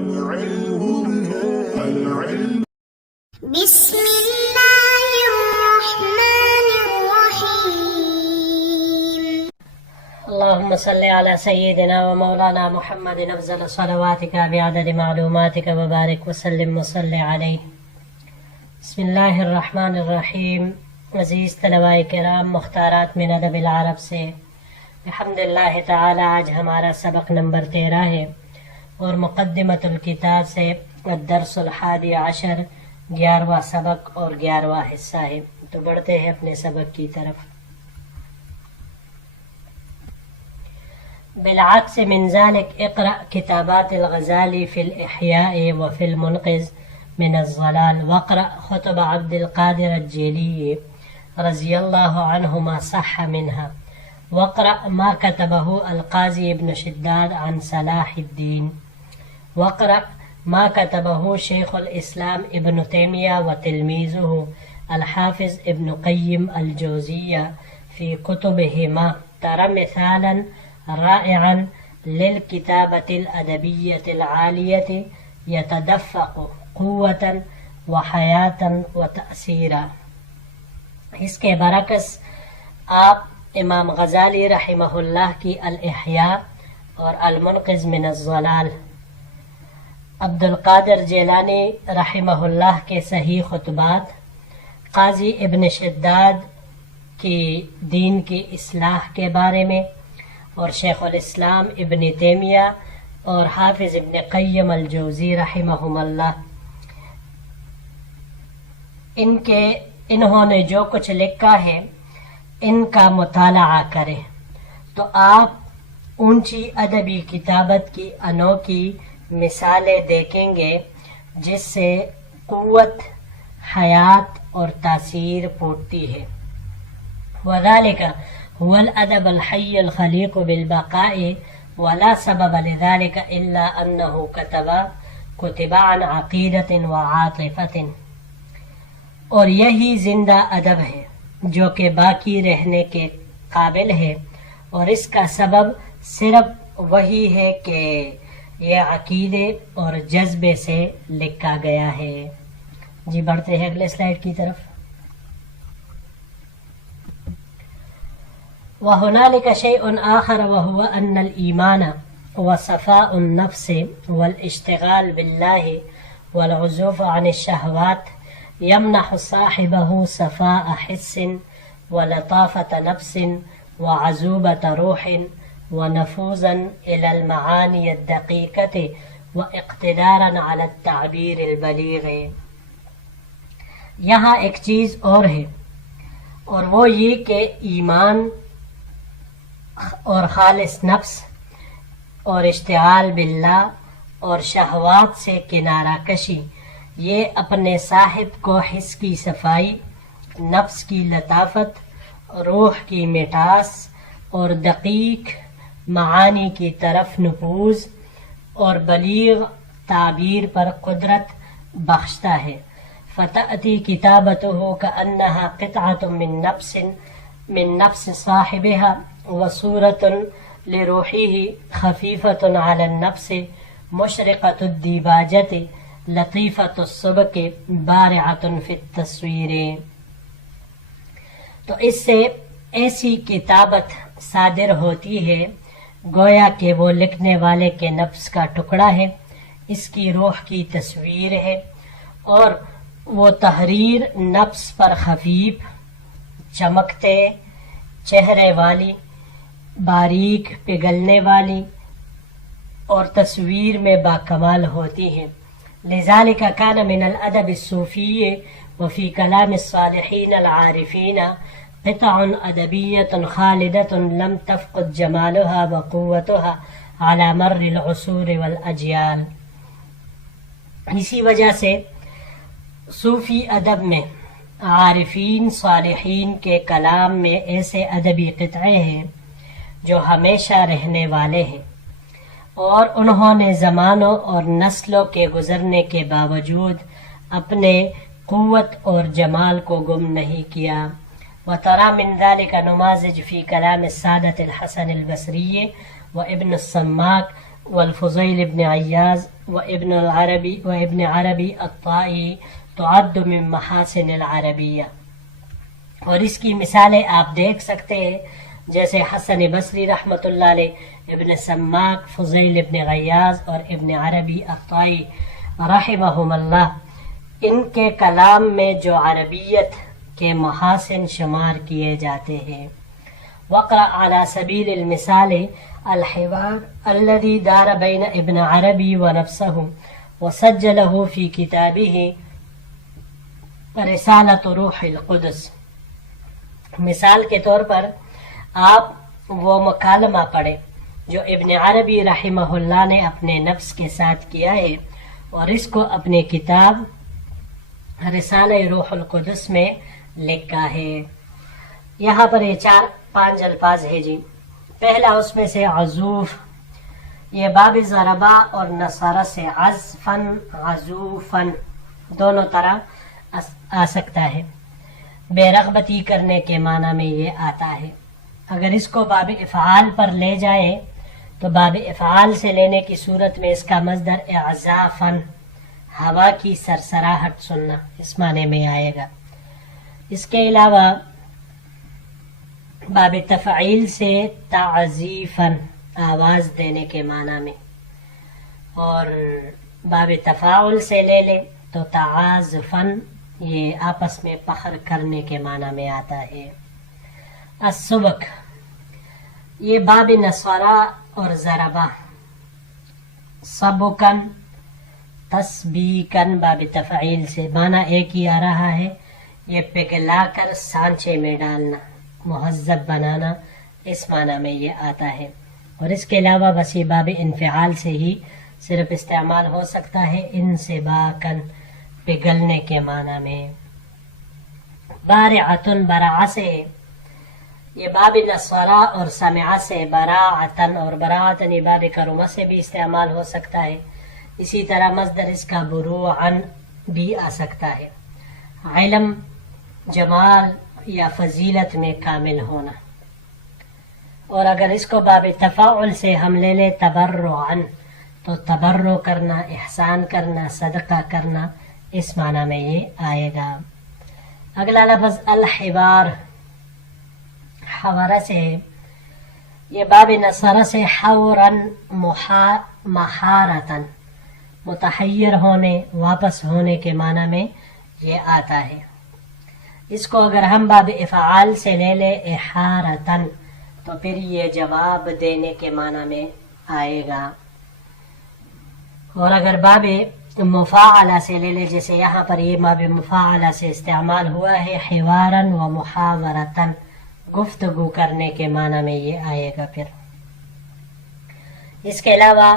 بسم الله الرحمن الرحيم. اللهم صل على سيدنا ومولانا محمد أفضل صلواتك بعدد معلوماتك وبارك وسلم وصل عليه. بسم اللہ الرحمن الرحیم. عزیز طلباء کرام، مختارات من ادب العرب سے الحمد للہ تعالی آج ہمارا سبق نمبر 13 ہے اور مقدمۃ الکتاب سے الدرس الحادی عشر 11واں سبق اور 11واں حصہ ہے. تو بڑھتے ہیں اپنے سبق کی طرف. بالعکس من ذلك اقرأ كتابات الغزالي في الإحياء وفي المنقذ من الضلال، واقرأ خطب عبد القادر الجيلي رضي الله عنه ما صح منها، واقرأ ما كتبه القاضي ابن شداد عن صلاح الدين، واقرأ ما كتبه شيخ الإسلام ابن تيمية وتلميذه الحافظ ابن قيم الجوزية في كتبهما. ترى مثالا رائعا للكتابة الأدبية العالية يتدفق قوة وحياة وتأثيرا. اس کے برعکس آپ امام غزالی رحمہ اللہ کی الاحیاء اور المنقذ من الضلال، عبد القادر جیلانی رحمہ اللہ کے صحیح خطبات، قاضی ابن شداد کی دین کی اصلاح کے بارے میں، اور شیخ الاسلام ابن تیمیہ اور حافظ ابن قیم الجوزی رحمہم اللہ، انہوں نے جو کچھ لکھا ہے ان کا مطالعہ کریں تو آپ اونچی ادبی کتابت کی انوکھی مثالیں دیکھیں گے جس سے قوت، حیات اور تاثیر پھوٹتی ہے. وذلك هو الادب الحي الخليق بالبقاء ولا سبب لذلك الا انه كتب عن عقیدة وعاطفة. اور یہی زندہ ادب ہے جو کہ باقی رہنے کے قابل ہے، اور اس کا سبب صرف وہی ہے کہ یہ عقیدے اور جذبے سے لکھا گیا ہے. جی بڑھتے ہیں اگلے سلائیڈ کی طرف. وهنالك شيء آخر وهو أن الإيمان وصفاء النفس والاشتغال بالله والعزوف عن الشهوات يمنح صاحبه صفاء حس ولطافة نفس وعزوبة روح ونفوذا إلى المعاني الدقيقة واقتدارا على التعبير البليغ. یہاں ایک چیز اور ہے، اور وہ یہ کہ ایمان اور خالص نفس اور اشتغال باللہ اور شہوات سے کنارہ کشی، یہ اپنے صاحب کو حس کی صفائی، نفس کی لطافت، روح کی مٹاس اور دقیق معانی کی طرف نفوذ اور بلیغ تعبیر پر قدرت بخشتا ہے. فتأتی کتابتہ کأنہا قطعۃ من نفس صاحبها وصورۃ لروحہ خفیفۃ علی النفس مشرقۃ الدیباجۃ لطیفۃ السبک بارعۃ فی التصویر. تو اس سے ایسی کتابت صادر ہوتی ہے گویا کہ وہ لکھنے والے کے نفس کا ٹکڑا ہے، اس کی روح کی تصویر ہے، اور وہ تحریر نفس پر خفیف، چمکتے چہرے والی، باریک پگھلنے والی اور تصویر میں باکمال ہوتی ہیں. لذلك كان من الادب الصوفي وفي كلام الصالحين العارفين قطع ادبية خالدة لم تفقد جمالها وقوتها على مر العصور والاجيال. اسی وجہ سے صوفی ادب میں عارفین صالحین کے کلام میں ایسے ادبی قطعے ہیں جو ہمیشہ رہنے والے ہیں، اور انہوں نے زمانوں اور نسلوں کے گزرنے کے باوجود اپنے قوت اور جمال کو گم نہیں کیا. وترى من ذلك نماذج في كلام السادة الحسن البصري وابن السماك والفضيل بن عياض وابن عربی الطائی تعد من محاسن العربیہ. اور اس کی مثالیں آپ دیکھ سکتے ہیں جیسے حسن بصری رحمۃ اللہ علیہ، ابن سماک، فضیل ابن غیاض اور ابن عربی الطائی رحمہم اللہ. ان کے کلام میں جو عربیت کے محاسن شمار کیے جاتے ہیں. وقرأ على سبیل المثال الحوار الذي دار بين ابن عربی ونفسه وسجله في كتابه رسالة روح القدس. مثال کے طور پر آپ وہ مکالمہ پڑھیں جو ابن عربی رحمہ اللہ نے اپنے نفس کے ساتھ کیا ہے اور اس کو اپنی کتاب رسالہ روح القدس میں لکھا ہے. یہاں پر یہ 4-5 الفاظ ہے جی. پہلا اس میں سے عزوف، یہ باب ضربا اور نصارہ سے عزفن عزوفن دونوں طرح آ سکتا ہے. بے رغبتی کرنے کے معنی میں یہ آتا ہے. اگر اس کو باب افعال پر لے جائے تو باب افعال سے لینے کی صورت میں اس کا مصدر اعزافن، ہوا کی سرسراہٹ سننا، اس معنی میں آئے گا. اس کے علاوہ باب تفعیل سے تعزیفن، آواز دینے کے معنی میں، اور باب تفاعل سے لے لیں تو تعازفن، یہ آپس میں فخر کرنے کے معنی میں آتا ہے. السبک، یہ باب نصارہ اور ضربہ. سبکن تسبیکن باب تفعیل سے، معنی ایک ہی آ رہا ہے. یہ پگھلا کر سانچے میں ڈالنا، مہذب بنانا، اس معنی میں یہ آتا ہے. اور اس کے علاوہ بس یہ باب انفعال سے ہی صرف استعمال ہو سکتا ہے، انسباکن پگھلنے کے معنی میں. بارعتن براع سے، یہ باب نصارہ اور سمعہ سے. براعتن اور براعتن یہ باب کرمہ سے بھی استعمال ہو سکتا ہے. اسی طرح مصدر اس کا بروعن بھی آ سکتا ہے. علم، جمال یا فضیلت میں کامل ہونا. اور اگر اس کو باب تفاعل سے ہم لے لیں تبرعن تو تبرع کرنا، احسان کرنا، صدقہ کرنا، اس معنی میں یہ آئے گا. اگلا لفظ الحوار، حوارہ سے، یہ باب نصارہ سے حورن محارتن، متحیر ہونے، واپس ہونے کے معنی میں یہ آتا ہے. اس کو اگر ہم باب افعال سے لے لیں احارتن تو پھر یہ جواب دینے کے معنی میں آئے گا. اور اگر باب مفاعلہ سے لے لے، جیسے یہاں پر یہ باب مفاعلہ سے استعمال ہوا ہے، حوارن و محاورتن، گفتگو کرنے کے معنی میں یہ آئے گا. پھر اس کے علاوہ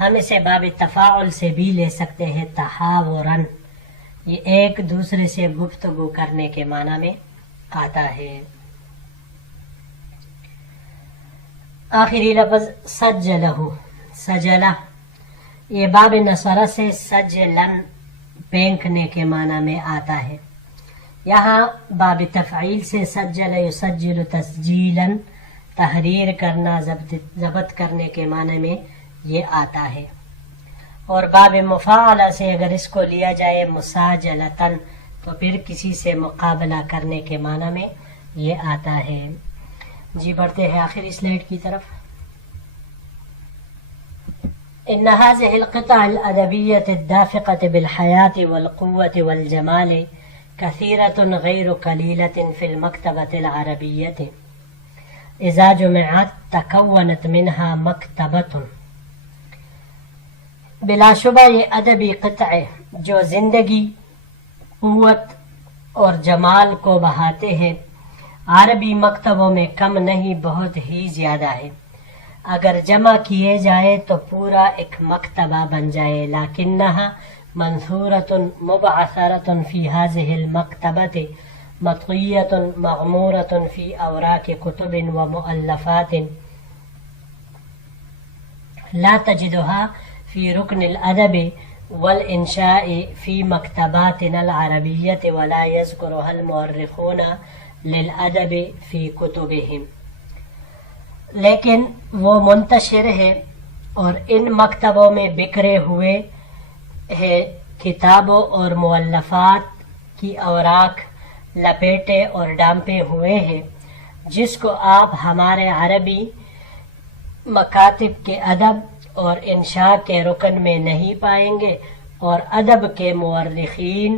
ہم اسے باب تفاعل سے بھی لے سکتے ہیں، تحاورن، یہ ایک دوسرے سے گفتگو کرنے کے معنی میں آتا ہے. آخری لفظ سجلہ، سجلہ، یہ باب نصارہ سے سجلن، پینکنے کے معنی میں آتا ہے. یہاں باب تفعیل سے سجل یسجل تسجیلاً، تحریر کرنا، ضبط کرنے کے معنی میں یہ آتا ہے. اور باب مفاعلہ سے اگر اس کو لیا جائے مساجلتاً تو پھر کسی سے مقابلہ کرنے کے معنی میں یہ آتا ہے. جی بڑھتے ہیں آخری سلائیڈ کی طرف. ان هذه القطع الادبیة الدافقة بالحياة والقوة والجمال كثيرة غير قليلة في المكتبة العربية، إذا جمعت تكونت منها مكتبة. بلا شبہ یہ ادبی قطعے جو زندگی، قوت اور جمال کو بہاتے ہیں، عربی مکتبوں میں کم نہیں، بہت ہی زیادہ ہے. اگر جمع کیے جائے تو پورا ایک مکتبہ بن جائے. لیکنها منثورة مبعثرة في هذه المكتبة مطوية مغمورة في أوراق كتب ومؤلفات لا تجدها في ركن الأدب والإنشاء في مكتباتنا العربية ولا يذكرها المؤرخون للأدب في كتبهم. لیکن وہ منتشر ہے اور ان مکتبوں میں بکھرے ہوئے ہے کتابوں اور مؤلفات کی اوراق لپیٹے اور ڈانپے ہوئے ہیں، جس کو آپ ہمارے عربی مکاتب کے ادب اور انشاء کے رکن میں نہیں پائیں گے، اور ادب کے مورخین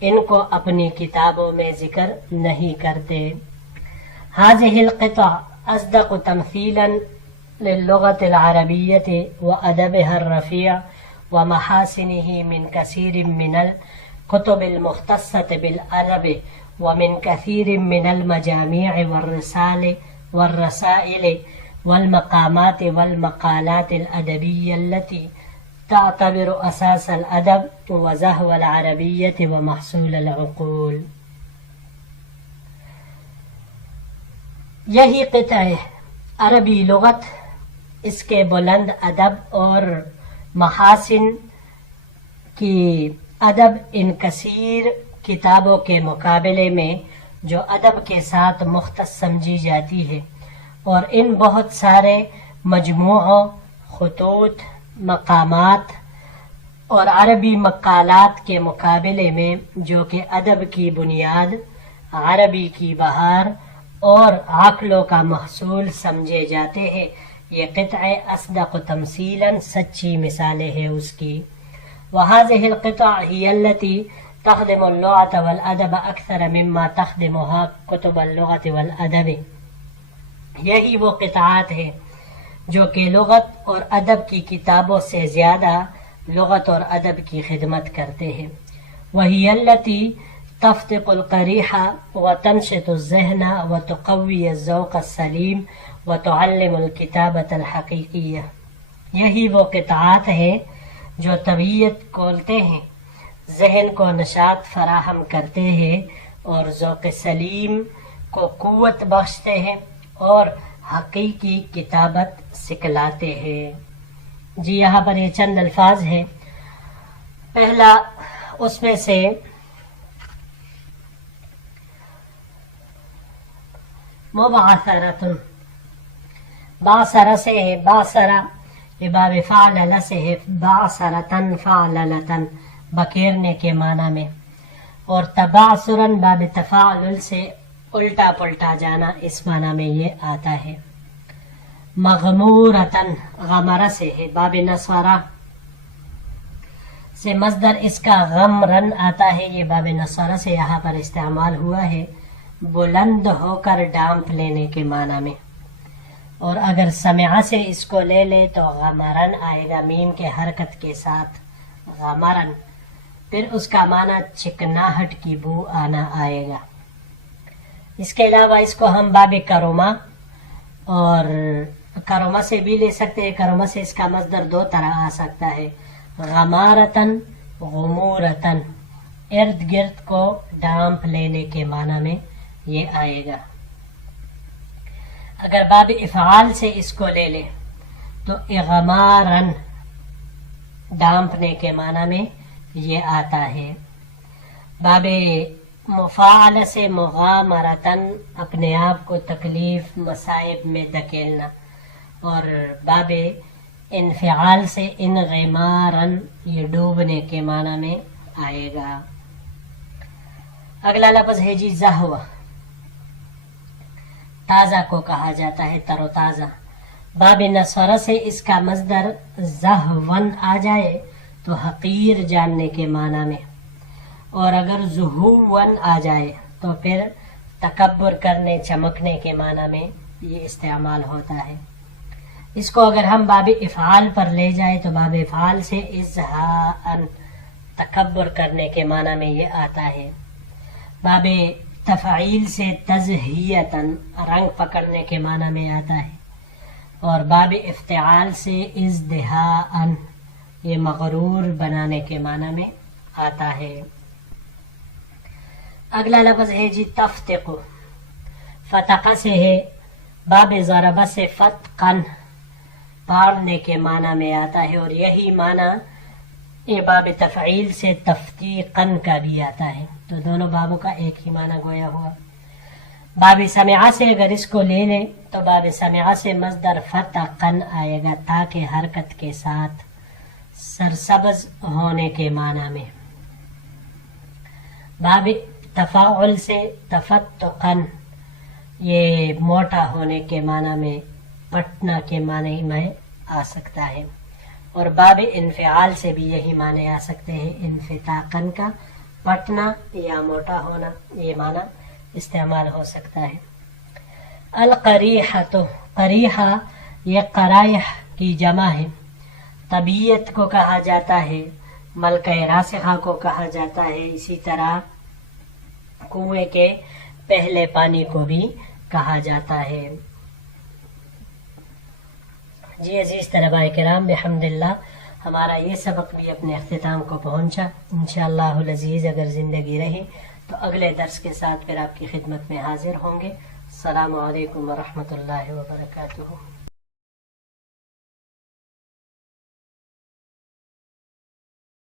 ان کو اپنی کتابوں میں ذکر نہیں کرتے۔ هذه القطع أصدق تمثيلا للغة العربية وأدبها الرفيع ومحاسنه من كثير من الكتب المختصة بالعرب ومن كثير من المجاميع والرسائل والمقامات والمقالات الأدبية التي تعتبر أساس الأدب وزهو العربية ومحصول العقول۔ یہی قطع عربی لغت، اس کے بلند ادب اور محاسن کی ادب ان کثیر کتابوں کے مقابلے میں جو ادب کے ساتھ مختص سمجھی جاتی ہے، اور ان بہت سارے مجموعوں، خطوط، مقامات اور عربی مقالات کے مقابلے میں جو کہ ادب کی بنیاد، عربی کی بہار اور عقلوں کا محصول سمجھے جاتے ہیں، یہ قطع اصدق تمثیلا سچی مثالیں ہیں اس کی۔ وهذه القطع هي التي تخدم اللغة والأدب أكثر مما تخدمها كتب اللغة والأدب۔ یہی وہ قطعات ہیں جو کہ لغت اور ادب کی کتابوں سے زیادہ لغت اور ادب کی خدمت کرتے ہیں۔ وهي التي تفتق القریح وتنشط الذہن وتقوی الذوق السلیم وتعلم الکتابۃ الحقیقیہ۔ یہی وہ قطعات ہیں جو طبیعت کھولتے ہیں، ذہن کو نشاط فراہم کرتے ہیں اور ذوق سلیم کو قوت بخشتے ہیں اور حقیقی کتابت سکھلاتے ہیں۔ جی یہاں پر یہ چند الفاظ ہیں۔ پہلا اس میں سے مبعثرتن، باثرہ سے ہے، باثرہ یہ باب فعلل سے ہے، باثرتن فعللتن بکیرنے کے معنی میں، اور تباثرن باب تفاعل سے الٹا پلٹا جانا، اس معنی میں یہ آتا ہے۔ مغمورتن غمرہ سے ہے، باب نصرہ سے مصدر اس کا غمرن آتا ہے، یہ باب نصرہ سے یہاں پر استعمال ہوا ہے، بلند ہو کر ڈانپ لینے کے معنی میں۔ اور اگر سمعہ سے اس کو لے لے تو غمرن آئے گا، میم کے حرکت کے ساتھ، غمرن، پھر اس کا معنی چکناہٹ کی بو آنا آئے گا۔ اس کے علاوہ اس کو ہم باب کرما اور کرما سے بھی لے سکتے ہیں، کرما سے اس کا مصدر دو طرح آ سکتا ہے، غمارتن، غمورتن، ارد گرد کو ڈانپ لینے کے معنی میں یہ آئے گا۔ اگر باب افعال سے اس کو لے لے تو اغمارن، ڈانپنے کے معنی میں یہ آتا ہے۔ باب مفاعل سے مغامرتن، اپنے آپ کو تکلیف مصائب میں دھکیلنا، اور باب انفعال سے انغمارن، یہ ڈوبنے کے معنی میں آئے گا۔ اگلا لفظ ہے جی زہو، تازہ کو کہا جاتا ہے، تر و تازہ۔ باب نصرہ سے اس کا مصدر زہون آ جائے تو حقیر جاننے کے معنی میں، اور اگر زہون آ جائے تو پھر تکبر کرنے، چمکنے کے معنی میں یہ استعمال ہوتا ہے۔ اس کو اگر ہم باب افعال پر لے جائیں تو باب افعال سے ازہاءن، تکبر کرنے کے معنی میں یہ آتا ہے۔ باب تفعیل سے تزہیتن، رنگ پکڑنے کے معنی میں آتا ہے، اور باب افتعال سے ازدہاءن، یہ مغرور بنانے کے معنی میں آتا ہے۔ اگلا لفظ ہے جی تفتق، فتق سے ہے، باب ضربہ سے فتقن، پاڑنے کے معنی میں آتا ہے، اور یہی معنی یہ باب تفعیل سے تفتیقن کا بھی آتا ہے، تو دونوں بابوں کا ایک ہی معنی گویا ہوا۔ باب سمعہ سے اگر اس کو لے لیں تو باب سمعہ سے مصدر فتقن آئے گا، تا کے حرکت کے ساتھ، سرسبز ہونے کے معنی میں. باب تفاعل سے تفتقن یہ موٹا ہونے کے معنی میں پٹنا کے معنی میں آ سکتا ہے، اور باب انفعال سے بھی یہی معنی آ سکتے ہیں، انفتاقن کا پٹنا یا موٹا ہونا یہ معنی استعمال ہو سکتا ہے. القریحۃ، قریحہ یہ قرائح کی جمع ہے. طبیعت کو کہا جاتا ہے، ملکہ راسخہ کو کہا جاتا ہے، اسی طرح کنویں کے پہلے پانی کو بھی کہا جاتا ہے. جی عزیز طلباء کرام، بحمداللہ ہمارا یہ سبق بھی اپنے اختتام کو پہنچا. انشاءاللہ العزیز اگر زندگی رہی تو اگلے درس کے ساتھ پھر آپ کی خدمت میں حاضر ہوں گے. السلام علیکم ورحمۃ اللہ وبرکاتہ.